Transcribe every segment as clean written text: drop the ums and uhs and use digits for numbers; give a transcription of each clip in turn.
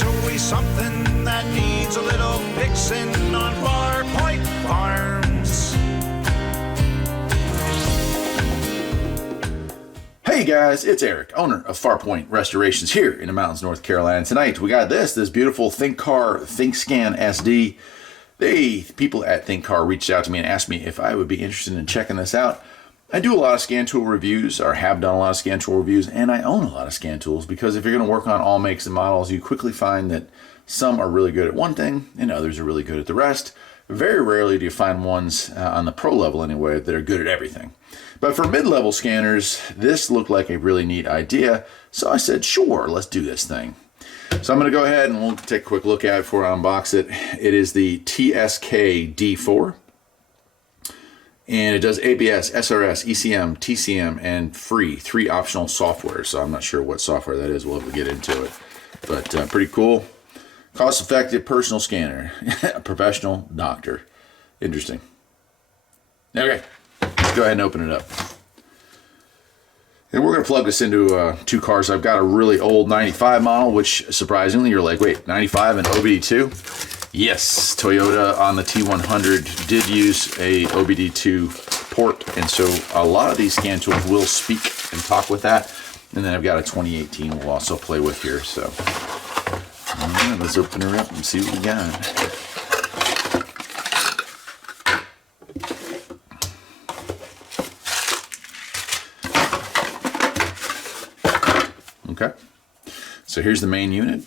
There's always something that needs a little fixing on Farpoint Farms. Hey guys, it's Eric, owner of Farpoint Restorations here in the mountains, North Carolina. Tonight we got this beautiful ThinkCar Thinkscan SD. People at ThinkCar reached out to me and asked me if I would be interested in checking this out. I do a lot of scan tool reviews, or have done a lot of scan tool reviews, and I own a lot of scan tools because if you're going to work on all makes and models, you quickly find that some are really good at one thing and others are really good at the rest. Very rarely do you find ones on the pro level anyway that are good at everything. But for mid-level scanners, this looked like a really neat idea, so I said, sure, let's do this thing. So I'm going to go ahead and we'll take a quick look at it before I unbox it. It is the TSK D4. And it does ABS, SRS, ECM, TCM, and three optional software. So I'm not sure what software that is. We'll have to get into it. But pretty cool. Cost-effective personal scanner. A professional doctor. Interesting. Okay. Let's go ahead and open it up. And we're going to plug this into two cars. I've got a really old 95 model, which surprisingly, you're like, wait, 95 and OBD2? Yes, Toyota on the T100 did use a OBD2 port, and so a lot of these scan tools will speak and talk with that. And then I've got a 2018 we'll also play with here. So all right, let's open her up and see what we got. Okay, so here's the main unit.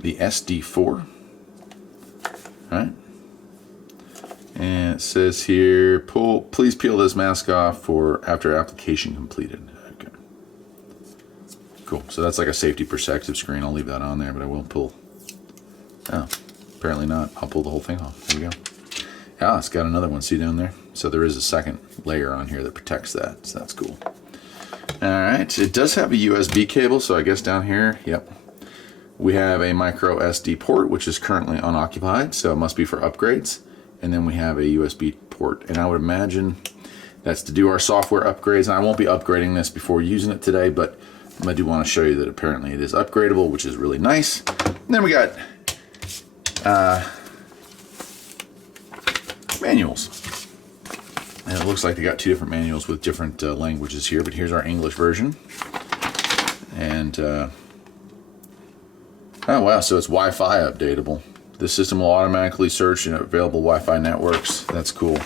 The SD4, right? And it says here, please peel this mask off for after application completed. Okay, cool. So that's like a safety protective screen. I'll leave that on there, but I will pull. Oh, apparently not. I'll pull the whole thing off. There we go. Yeah, it's got another one. See down there? So there is a second layer on here that protects that. So that's cool. All right. It does have a USB cable, so I guess down here, yep. We have a micro SD port, which is currently unoccupied, so it must be for upgrades. And then we have a USB port, and I would imagine that's to do our software upgrades. And I won't be upgrading this before using it today, but I do want to show you that apparently it is upgradable, which is really nice. And then we got manuals. And it looks like they got two different manuals with different languages here, but here's our English version. And oh wow, so it's Wi-Fi updatable. The system will automatically search in available Wi-Fi networks. That's cool.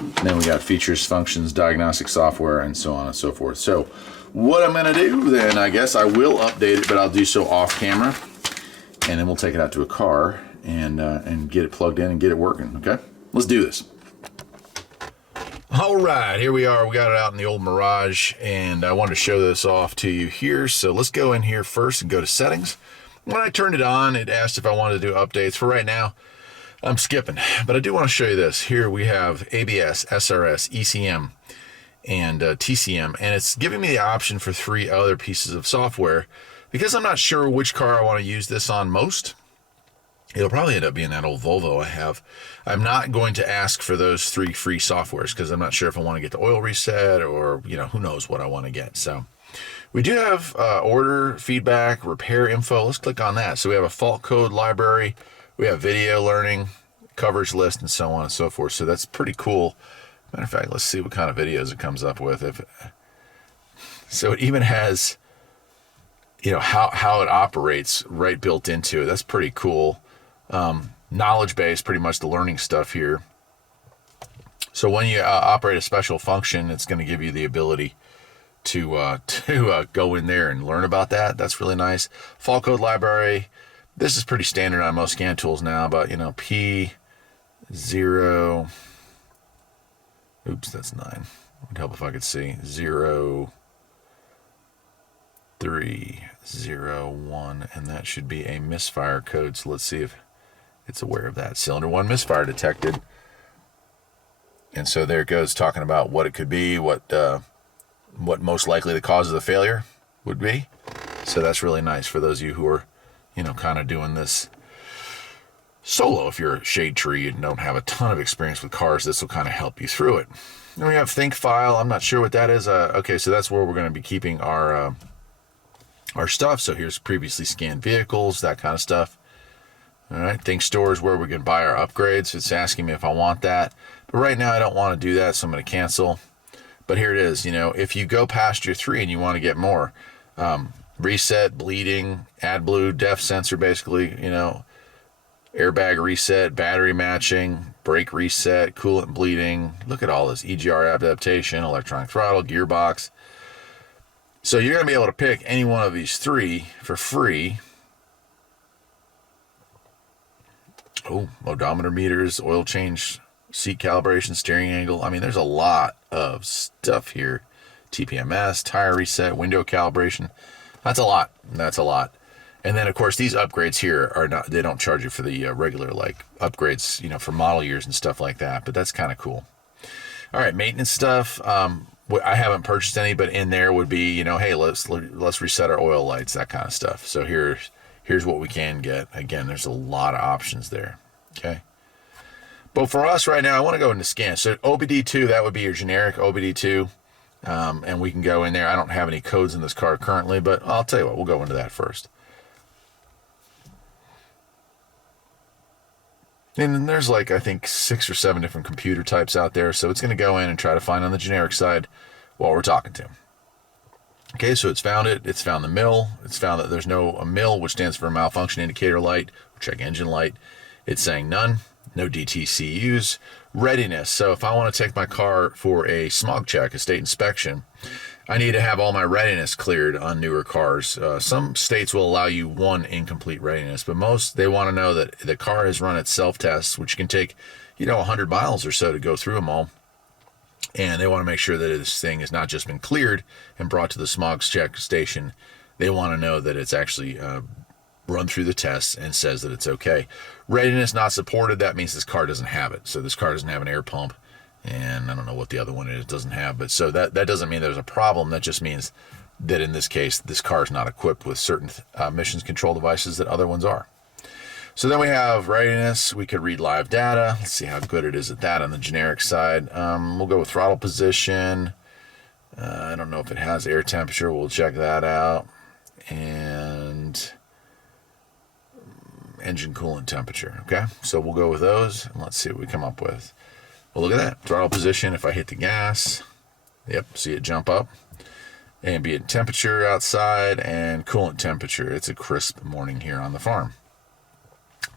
And then we got features, functions, diagnostic software, and so on and so forth. So what I'm gonna do then, I guess I will update it, but I'll do so off camera. And then we'll take it out to a car and get it plugged in and get it working, okay? Let's do this. All right, here we are. We got it out in the old Mirage, and I wanted to show this off to you here. So let's go in here first and go to settings. When I turned it on, it asked if I wanted to do updates. For right now, I'm skipping, but I do want to show you this. Here we have ABS, SRS, ECM, and TCM, and it's giving me the option for three other pieces of software. Because I'm not sure which car I want to use this on most, it'll probably end up being that old Volvo I have. I'm not going to ask for those three free softwares because I'm not sure if I want to get the oil reset or, you know, who knows what I want to get. So we do have order, feedback, repair info. Let's click on that. So we have a fault code library, we have video learning, coverage list, and so on and so forth. So that's pretty cool. Matter of fact, let's see what kind of videos it comes up with. So it even has, you know, how it operates right built into it. That's pretty cool. Knowledge base, pretty much the learning stuff here. So when you operate a special function, it's going to give you the ability to go in there and learn about that. That's really nice. Fault code library. This is pretty standard on most scan tools now, but you know, P0. Oops, that's 9. It would help if I could see 0, 3, 0, 1, and that should be a misfire code. So let's see if it's aware of that. Cylinder 1 misfire detected. And so there it goes, talking about what it could be, what most likely the cause of the failure would be. So that's really nice for those of you who are, you know, kind of doing this solo. If you're a shade tree and don't have a ton of experience with cars, this will kind of help you through it. Then we have think file. I'm not sure what that is. Okay, so that's where we're going to be keeping our our stuff. So here's previously scanned vehicles, that kind of stuff. All right, Think Store is where we can buy our upgrades. It's asking me if I want that. But right now I don't want to do that, so I'm going to cancel. But here it is. If you go past your 3 and you want to get more, reset, bleeding, AdBlue, depth sensor, basically, airbag reset, battery matching, brake reset, coolant bleeding. Look at all this. EGR adaptation, electronic throttle, gearbox. So you're going to be able to pick any one of these 3 for free. Oh, odometer meters, oil change, seat calibration, steering angle. I mean, there's a lot of stuff here. TPMS, tire reset, window calibration. That's a lot. And then, of course, these upgrades here they don't charge you for the regular, upgrades, for model years and stuff like that. But that's kind of cool. All right, maintenance stuff. I haven't purchased any, but in there would be, hey, let's reset our oil lights, that kind of stuff. So here's what we can get. Again, there's a lot of options there. Okay. But for us right now, I want to go into scan. So OBD2, that would be your generic OBD2. And we can go in there. I don't have any codes in this car currently, but I'll tell you what, we'll go into that first. And then there's I think 6 or 7 different computer types out there. So it's going to go in and try to find on the generic side what we're talking to. Okay, so it's found it. It's found the MIL. It's found that there's no MIL, which stands for malfunction indicator light, or check engine light. It's saying none. No DTCUs. Readiness. So if I want to take my car for a smog check, a state inspection, I need to have all my readiness cleared on newer cars. Some states will allow you 1 incomplete readiness, but most, they want to know that the car has run its self-tests, which can take, 100 miles or so to go through them all. And they want to make sure that this thing has not just been cleared and brought to the smog check station. They want to know that it's actually run through the tests and says that it's okay. Readiness not supported, that means this car doesn't have it. So this car doesn't have an air pump, and I don't know what the other one is, doesn't have, but so that doesn't mean there's a problem. That just means that in this case, this car is not equipped with certain emissions control devices that other ones are. So then we have readiness. We could read live data. Let's see how good it is at that on the generic side. We'll go with throttle position. I don't know if it has air temperature. We'll check that out. And engine coolant temperature. Okay, so we'll go with those, and let's see what we come up with. Well, look at that. Throttle position, if I hit the gas, yep, see it jump up. Ambient temperature outside and coolant temperature. It's a crisp morning here on the farm.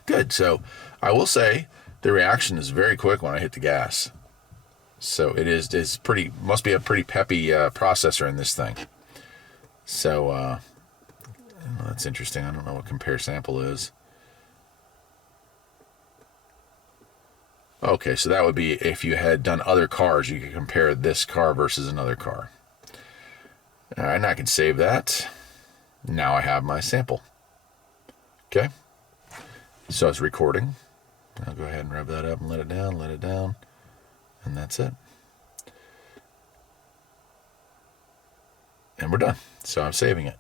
Good. So I will say the reaction is very quick when I hit the gas. So it's must be a pretty peppy processor in this thing. So that's interesting. I don't know what compare sample is. Okay, so that would be if you had done other cars, you could compare this car versus another car. All right, and I can save that. Now I have my sample. Okay, so it's recording. I'll go ahead and rev that up and let it down, and that's it. And we're done. So I'm saving it.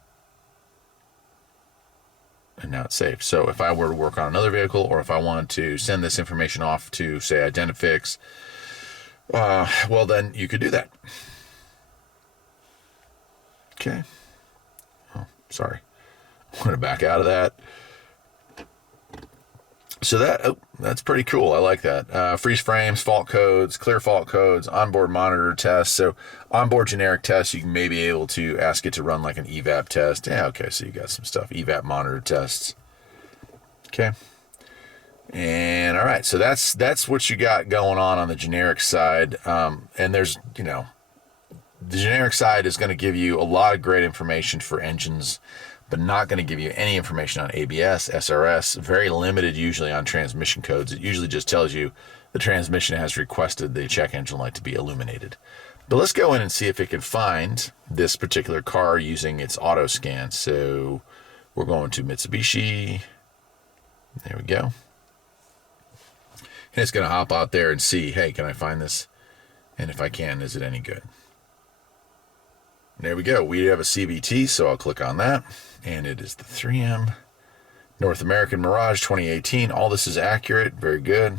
And now it's saved. So if I were to work on another vehicle, or if I wanted to send this information off to, say, Identifix, well, then you could do that. Okay. Oh, sorry. I'm going to back out of that. So that's pretty cool. I like that. Freeze frames, fault codes, clear fault codes, onboard monitor tests. So onboard generic tests, you may be able to ask it to run like an evap test. Yeah, okay, so you got some stuff. Evap monitor tests. Okay. And all right, so that's what you got going on the generic side. And there's, the generic side is going to give you a lot of great information for engines, but not going to give you any information on ABS, SRS, very limited usually on transmission codes. It usually just tells you the transmission has requested the check engine light to be illuminated. But let's go in and see if it can find this particular car using its auto scan. So we're going to Mitsubishi. There we go. And it's going to hop out there and see, hey, can I find this? And if I can, is it any good? There we go. We have a CVT, so I'll click on that. And it is the 3M North American Mirage 2018. All this is accurate. Very good.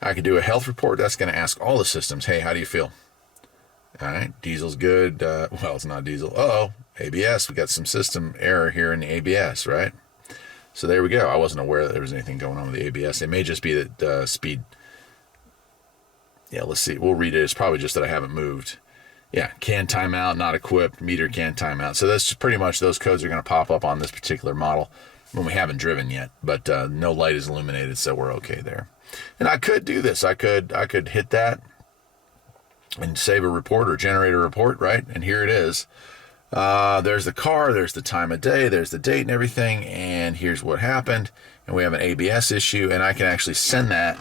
I can do a health report. That's going to ask all the systems, hey, how do you feel? All right. Diesel's good. Well, it's not diesel. Uh-oh. ABS, we got some system error here in the ABS, right? So there we go. I wasn't aware that there was anything going on with the ABS. It may just be that speed. Yeah, let's see. We'll read it. It's probably just that I haven't moved. Yeah, can timeout, not equipped, meter can timeout. So that's pretty much those codes are going to pop up on this particular model when we haven't driven yet, but no light is illuminated, so we're okay there. And I could do this. I could hit that and save a report or generate a report, right? And here it is. There's the car, there's the time of day, there's the date and everything, and here's what happened. And we have an ABS issue, and I can actually send that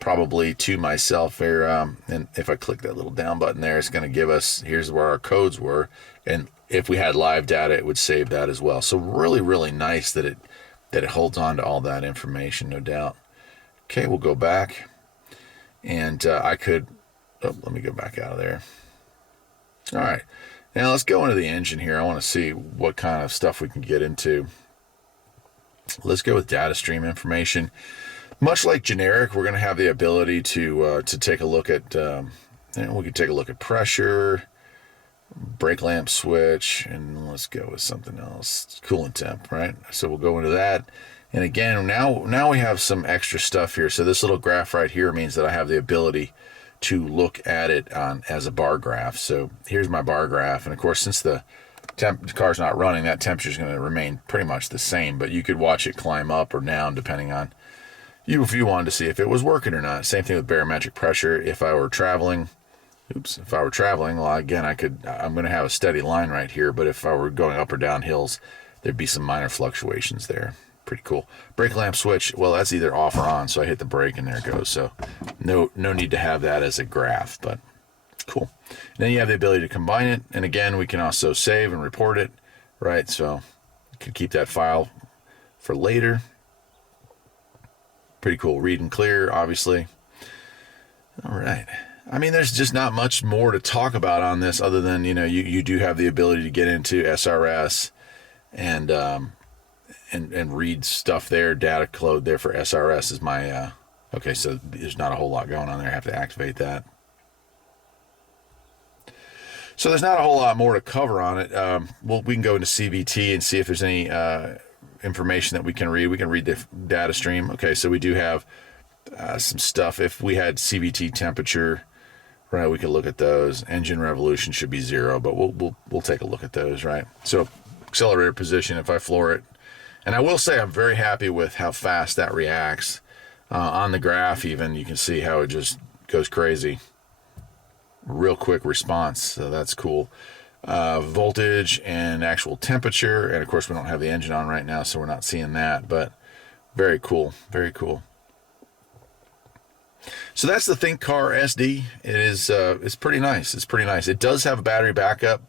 probably to myself here. And if I click that little down button there, it's going to give us, here's where our codes were. And if we had live data, it would save that as well. So really, really nice that it holds on to all that information, no doubt. Okay, we'll go back. And I could, let me go back out of there. All right. Now let's go into the engine here. I want to see what kind of stuff we can get into. Let's go with data stream information. Much like generic, we're going to have the ability to take a look at, we can take a look at pressure, brake lamp switch, and let's go with something else, coolant temp, right? So we'll go into that. And again, now we have some extra stuff here. So this little graph right here means that I have the ability to look at it as a bar graph. So here's my bar graph. And of course, since the car's not running, that temperature is going to remain pretty much the same, but you could watch it climb up or down depending on if you wanted to see if it was working or not. Same thing with barometric pressure. If I were traveling, well, again, I'm going to have a steady line right here, but if I were going up or down hills, there'd be some minor fluctuations there. Pretty cool. Brake lamp switch, well, that's either off or on, so I hit the brake and there it goes. So no need to have that as a graph, but cool. And then you have the ability to combine it, and again, we can also save and report it, right? So you can keep that file for later. Pretty cool. Read and clear, obviously. All right. I mean, there's just not much more to talk about on this other than, you do have the ability to get into SRS and read stuff there. Data code there for SRS is my, okay, so there's not a whole lot going on there. I have to activate that. So there's not a whole lot more to cover on it. Well, we can go into CVT and see if there's any information that we can read. We can read the data stream. Okay, so we do have some stuff. If we had CVT temperature, right, we could look at those. Engine revolution should be 0, but we'll take a look at those, right? So accelerator position, if I floor it, and I will say I'm very happy with how fast that reacts. On the graph even, you can see how it just goes crazy. Real quick response, so that's cool. Voltage and actual temperature, and of course we don't have the engine on right now, so we're not seeing that, but very cool, very cool. So that's the ThinkCar SD. It's pretty nice. It's pretty nice. It does have a battery backup,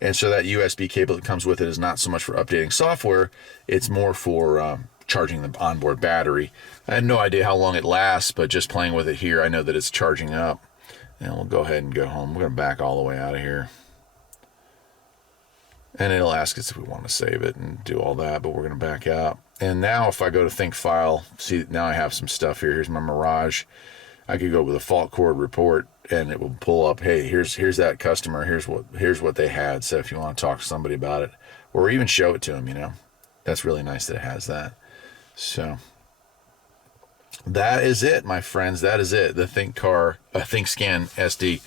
and so that USB cable that comes with it is not so much for updating software, it's more for charging the onboard battery. I have no idea how long it lasts, but just playing with it here, I know that it's charging up. And we'll go ahead and go home. We're going to back all the way out of here. And it'll ask us if we want to save it and do all that, but we're going to back out. And now if I go to Think File, see, now I have some stuff here. Here's my Mirage. I could go with a fault cord report, and it will pull up, hey, here's that customer. Here's what they had. So if you want to talk to somebody about it, or even show it to them, that's really nice that it has that. So that is it, my friends. That is it. The Thinkscan SD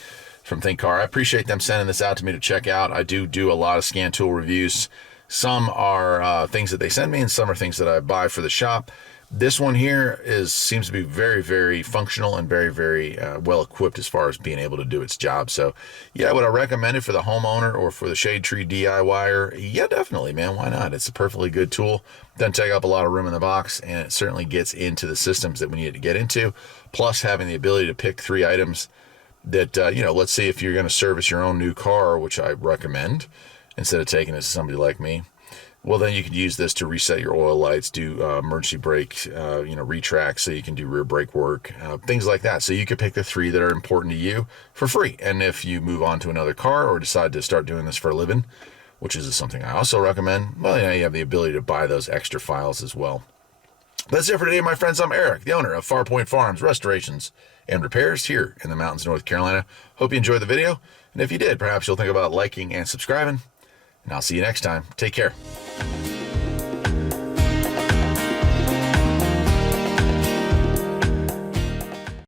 from ThinkCar. I appreciate them sending this out to me to check out. I do a lot of scan tool reviews. Some are things that they send me, and some are things that I buy for the shop. This one here seems to be very, very functional and very, very well equipped as far as being able to do its job. So, yeah, would I recommend it for the homeowner or for the shade tree DIYer? Yeah, definitely, man. Why not? It's a perfectly good tool. Doesn't take up a lot of room in the box, and it certainly gets into the systems that we need it to get into. Plus, having the ability to pick 3 items that, let's say if you're going to service your own new car, which I recommend, instead of taking it to somebody like me, well, then you can use this to reset your oil lights, do emergency brake, retract, so you can do rear brake work, things like that. So you could pick the 3 that are important to you for free. And if you move on to another car or decide to start doing this for a living, which is something I also recommend, well, you have the ability to buy those extra files as well. That's it for today, my friends. I'm Eric, the owner of Farpoint Farms, Restorations, and Repairs here in the mountains of North Carolina. Hope you enjoyed the video. And if you did, perhaps you'll think about liking and subscribing. And I'll see you next time. Take care.